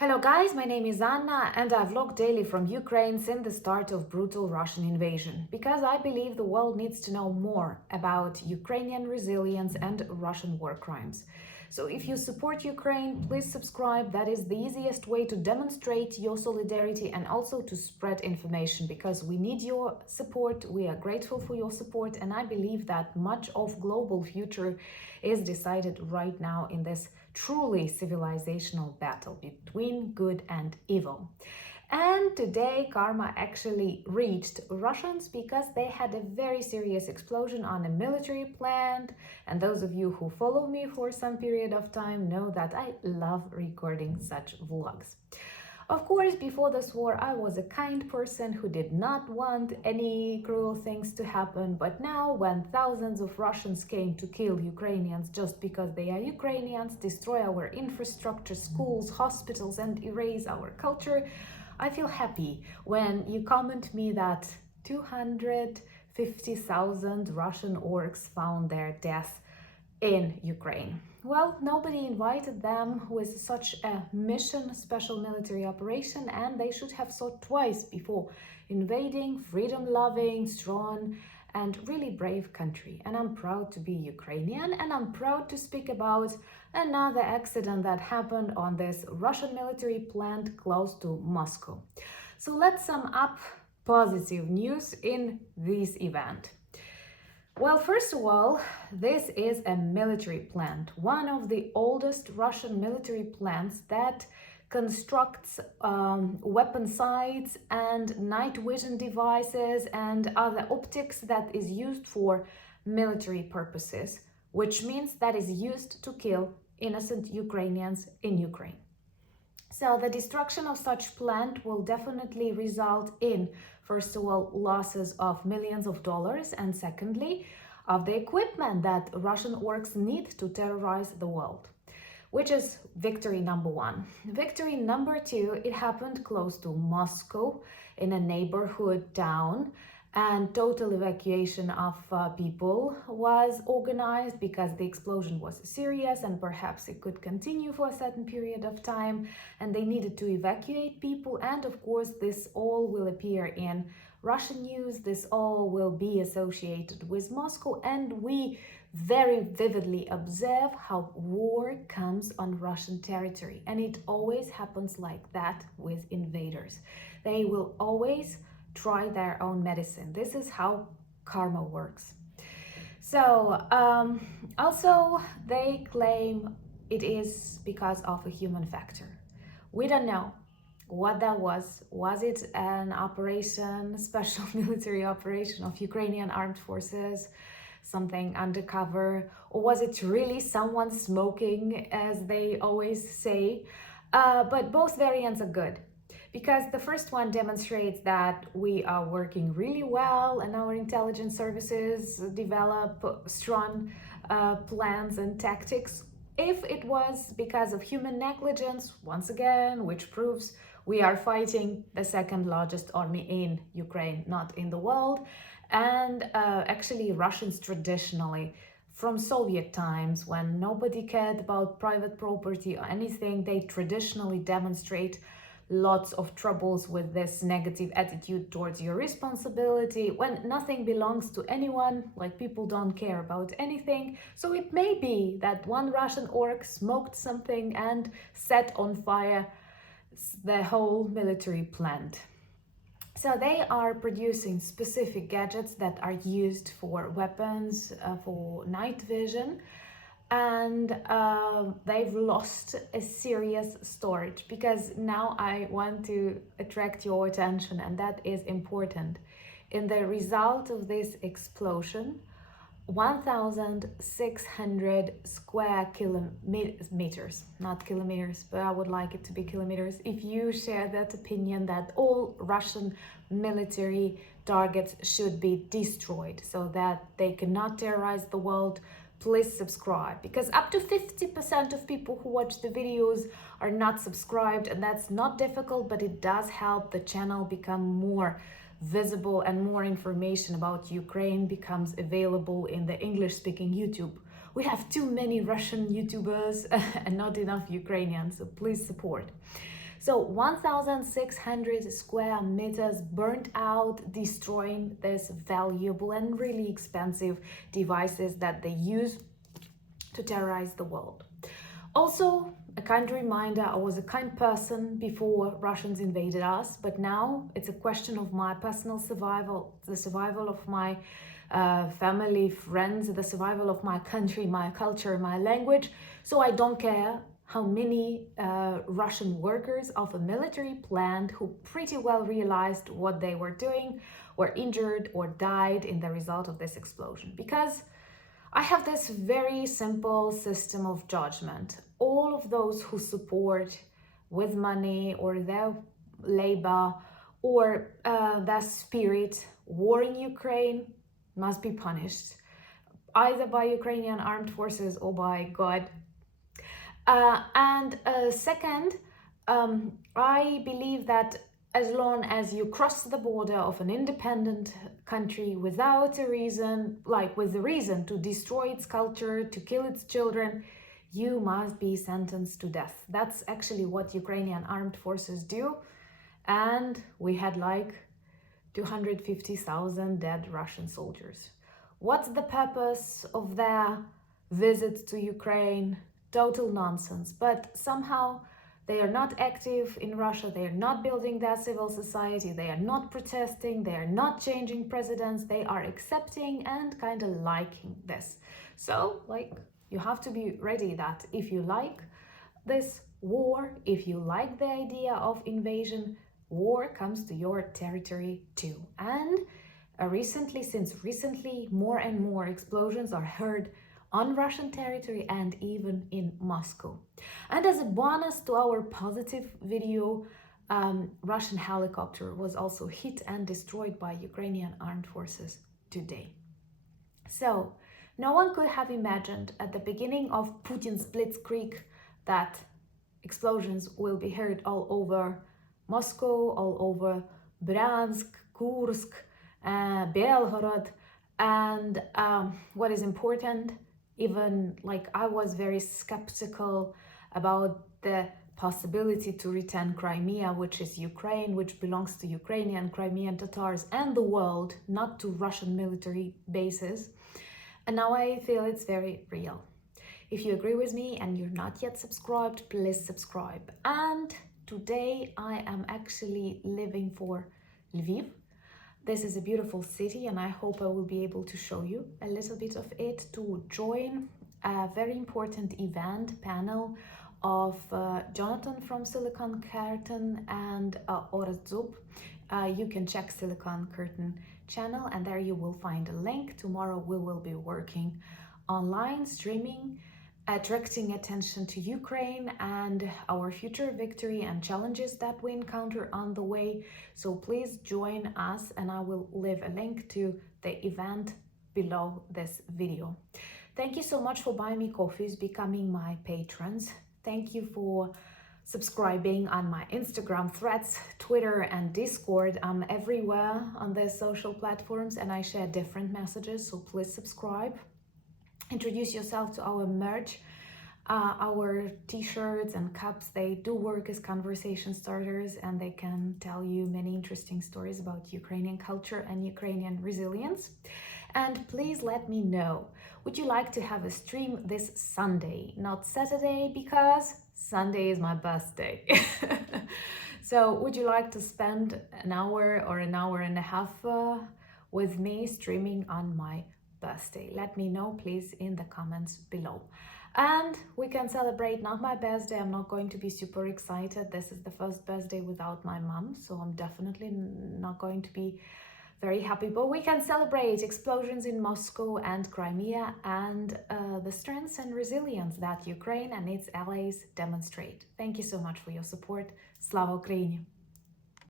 Hello guys, my name is Anna and I vlog daily from Ukraine since the start of brutal Russian invasion, because I believe the world needs to know more about Ukrainian resilience and Russian war crimes. So if you support Ukraine, please subscribe. That is the easiest way to demonstrate your solidarity and also to spread information, because we need your support. We are grateful for your support, and I believe that much of global future is decided right now in this truly civilizational battle between good and evil. And today karma actually reached Russians because they had a very serious explosion on a military plant. And those of you who follow me for some period of time know that I love recording such vlogs. Of course, before this war, I was a kind person who did not want any cruel things to happen. But now, when thousands of Russians came to kill Ukrainians just because they are Ukrainians, destroy our infrastructure, schools, hospitals, and erase our culture, I feel happy when you comment me that 250,000 Russian orcs found their death in Ukraine. Well, nobody invited them with such a mission, special military operation, and they should have thought twice before invading freedom-loving, strong, and really brave country. And I'm proud to be Ukrainian, and I'm proud to speak about another accident that happened on this Russian military plant close to Moscow. So let's sum up positive news in this event. Well, first of all, this is a military plant, one of the oldest Russian military plants that constructs weapon sights and night vision devices and other optics that is used for military purposes, which means that is used to kill innocent Ukrainians in Ukraine. So the destruction of such plant will definitely result in, first of all, losses of millions of dollars, and secondly, of the equipment that Russian orcs need to terrorize the world, which is victory number one. Victory number two, it happened close to Moscow in a neighborhood town, and total evacuation of people was organized because the explosion was serious and perhaps it could continue for a certain period of time, and they needed to evacuate people. And of course, this all will appear in Russian news. This all will be associated with Moscow, and we very vividly observe how war comes on Russian territory, and it always happens like that with invaders. They will always try their own medicine. This is how karma works. So also they claim it is because of a human factor. We don't know what that was. Was it an operation, special military operation of Ukrainian armed forces, something undercover, or was it really someone smoking, as they always say? But both variants are good, because the first one demonstrates that we are working really well and our intelligence services develop strong plans and tactics. If it was because of human negligence, once again, which proves we are fighting the second largest army in Ukraine, not in the world. And actually, Russians traditionally, from Soviet times, when nobody cared about private property or anything, they traditionally demonstrate lots of troubles with this negative attitude towards your responsibility. When nothing belongs to anyone, like people don't care about anything. So it may be that one Russian orc smoked something and set on fire the whole military plant. So they are producing specific gadgets that are used for weapons, for night vision, and they've lost a serious storage, because now I want to attract your attention, and that is important. In the result of this explosion, 1,600 square kilometers, not kilometers, but I would like it to be kilometers. If you share that opinion that all Russian military targets should be destroyed so that they cannot terrorize the world, please subscribe, because up to 50% of people who watch the videos are not subscribed, and that's not difficult, but it does help the channel become more visible, and more information about Ukraine becomes available in the English-speaking YouTube. We have too many Russian YouTubers and not enough Ukrainians, so please support. So 1,600 square meters burnt out, destroying these valuable and really expensive devices that they use to terrorize the world. Also, a kind reminder, I was a kind person before Russians invaded us, but now it's a question of my personal survival, the survival of my family, friends, the survival of my country, my culture, my language. So I don't care how many Russian workers of a military plant who pretty well realized what they were doing were injured or died in the result of this explosion. Because I have this very simple system of judgment. All of those who support with money or their labor or their spirit war in Ukraine must be punished, either by Ukrainian armed forces or by God. Second, I believe that as long as you cross the border of an independent country without a reason, like with the reason to destroy its culture, to kill its children, you must be sentenced to death. That's actually what Ukrainian armed forces do. And we had like 250,000 dead Russian soldiers. What's the purpose of their visit to Ukraine? Total nonsense. But somehow they are not active in Russia, they are not building their civil society, they are not protesting, they are not changing presidents, they are accepting and kind of liking this. So, like, you have to be ready that if you like this war, if you like the idea of invasion, war comes to your territory too. And since recently, more and more explosions are heard on Russian territory and even in Moscow. And as a bonus to our positive video, Russian helicopter was also hit and destroyed by Ukrainian armed forces today. So, no one could have imagined at the beginning of Putin's blitzkrieg that explosions will be heard all over Moscow, all over Bryansk, Kursk, Belgorod, and what is important, even like I was very skeptical about the possibility to return Crimea, which is Ukraine, which belongs to Ukrainian, Crimean Tatars and the world, not to Russian military bases. And now I feel it's very real. If you agree with me and you're not yet subscribed, please subscribe. And today I am actually living for Lviv. This is a beautiful city and I hope I will be able to show you a little bit of it, to join a very important event panel of Jonathan from Silicon Curtain and Orest Zub. You can check Silicon Curtain channel and there you will find a link. Tomorrow we will be working online, streaming, attracting attention to Ukraine and our future victory and challenges that we encounter on the way. So please join us and I will leave a link to the event below this video. Thank you so much for buying me coffees, becoming my patrons. Thank you for subscribing on my Instagram, Threads, Twitter and Discord. I'm everywhere on the social platforms and I share different messages, so please subscribe. Introduce yourself to our merch. Our t-shirts and cups, they do work as conversation starters and they can tell you many interesting stories about Ukrainian culture and Ukrainian resilience. And please let me know, would you like to have a stream this Sunday, not Saturday, because Sunday is my birthday. So would you like to spend an hour or an hour and a half with me streaming on my birthday? Let me know please in the comments below. And we can celebrate not my birthday. I'm not going to be super excited. This is the first birthday without my mom, so I'm definitely not going to be very happy, but we can celebrate explosions in Moscow and Crimea and the strengths and resilience that Ukraine and its allies demonstrate. Thank you so much for your support. Slava Ukraini!